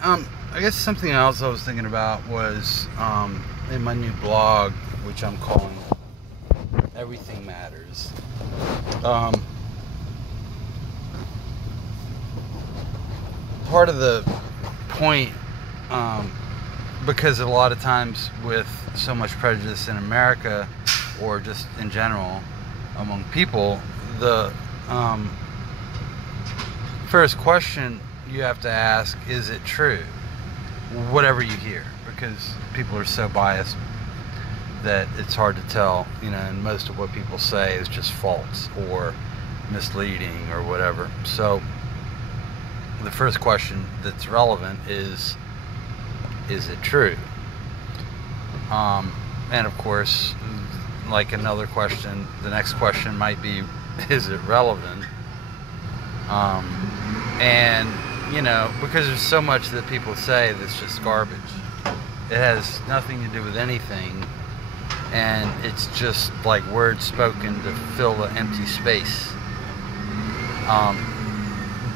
I guess something else I was thinking about was in my new blog, which I'm calling Everything Matters. Um, Part of the point, because a lot of times with so much prejudice in America, or just in general among people, the first question you have to ask, is it true? Whatever you hear, because people are so biased that it's hard to tell, and most of what people say is just false or misleading or whatever. So the first question that's relevant is it true? And of course, like another question, the next question might be, is it relevant? And because there's so much that people say that's just garbage. It has nothing to do with anything, and it's just like words spoken to fill the empty space.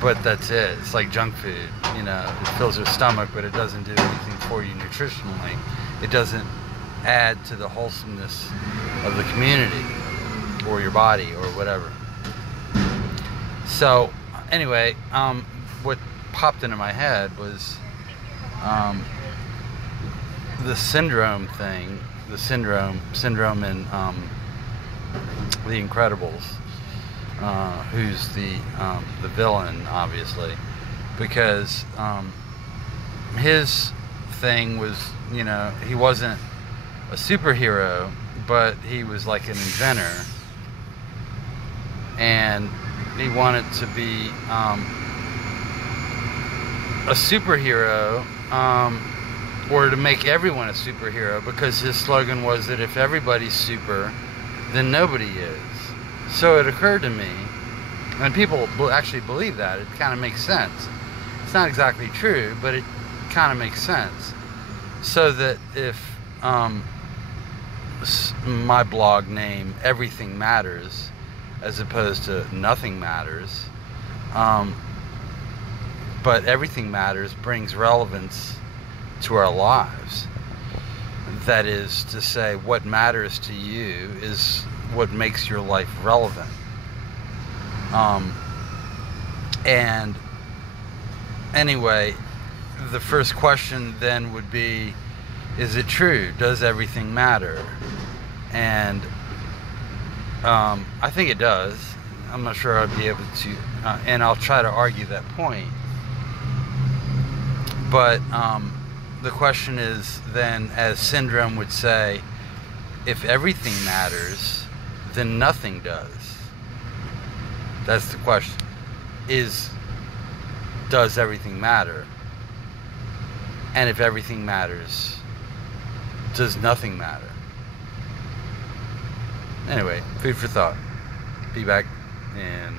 But that's it. It's like junk food. It fills your stomach, but it doesn't do anything for you nutritionally. It doesn't add to the wholesomeness of the community or your body or whatever. So anyway, what popped into my head was the syndrome thing, the syndrome in The Incredibles, who's the villain, obviously, because his thing was, he wasn't a superhero, but he was like an inventor, and he wanted to be a superhero, or to make everyone a superhero, because his slogan was that if everybody's super, then nobody is. So it occurred to me, and people actually believe that, it kind of makes sense. It's not exactly true, but it kind of makes sense. So that if my blog name Everything Matters, as opposed to Nothing Matters, but Everything Matters brings relevance to our lives. That is to say, what matters to you is what makes your life relevant. And anyway, the first question then would be, is it true? Does everything matter? And I think it does. I'm not sure I'd be able to, and I'll try to argue that point. But the question is then, as Syndrome would say, if everything matters, then nothing does. That's the question. Does everything matter? And if everything matters, does nothing matter? Anyway, food for thought. Be back in,